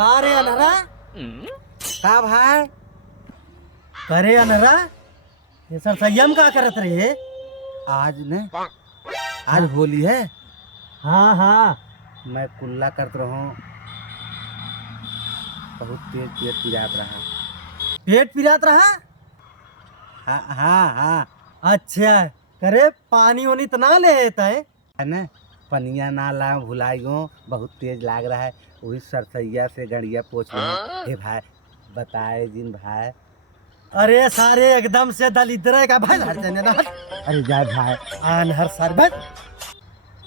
का रे अनहरा? का भाई? करे अनहरा ये सर संयम का करत रहे? आज ने आज होली है। हाँ हाँ मैं कुल्ला करत रहूं, बहुत तेज पेट पिरात रहा। पेट पिरात रहा। हाँ हाँ हाँ अच्छा करे पानी वानी तो ना ले है है ना, पनिया ना ला भुलाई गो, बहुत तेज लाग रहा है। वही सरसैया से गड़िया पोछ रहा। हे भाई बताए जिन भाई। अरे सारे एकदम से दलिद्र का भाई हट जाने ना। अरे जाए भाई, अनहर सर बस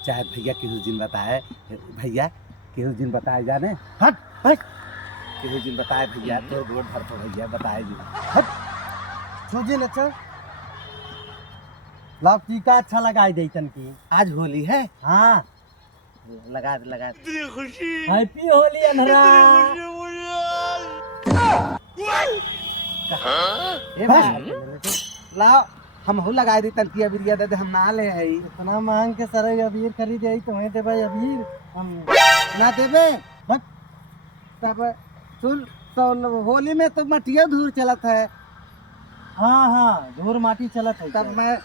चाहे भैया किस दिन बताए, भैया किस दिन बताए जाने, हट हट किस दिन बताए भैया, तो गोड़ धर तो भैया बताए जी। हट सूजी न चल लाभ टीका अच्छा लगाई दे तन की। आज होली है। हाँ लगा दे लगा दे। हैप्पी होली अनहरा। ए भाई लाओ, हम हो लगा दी तन की अबीरिया दे दे, हम ना ले आई। इतना मांग के सर अबीर खरीदे आई तुम्हें दे भाई अबीर हम ना देबे बस। तब सुन, तो होली में तो मटिया धूर चलत है। हाँ हाँ धूर माटी चलत है तब मैं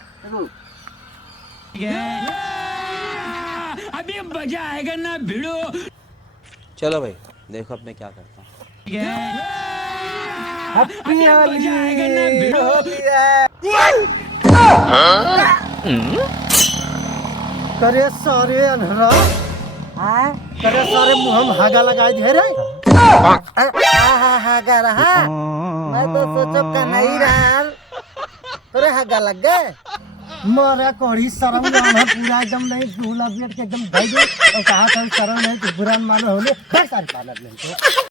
अभी मजा आएगा ना भिड़ो। चलो भाई देखो अब मैं क्या करता हूँ। हैप्पी होली करे सारे अनहरा। हाँ करे सारे मुंह में हागा लगाए दे रे। हा गा रहा, मैं तो सोचो का नहीं रहा, तोरे हगा लग गए। मारा कोड़ी शर्म ना पूरा एकदम नहीं झूला पेट के एकदम भाई और कहा था शर्म नहीं तो बुरा मानो होले बस सारे पालक नहीं तो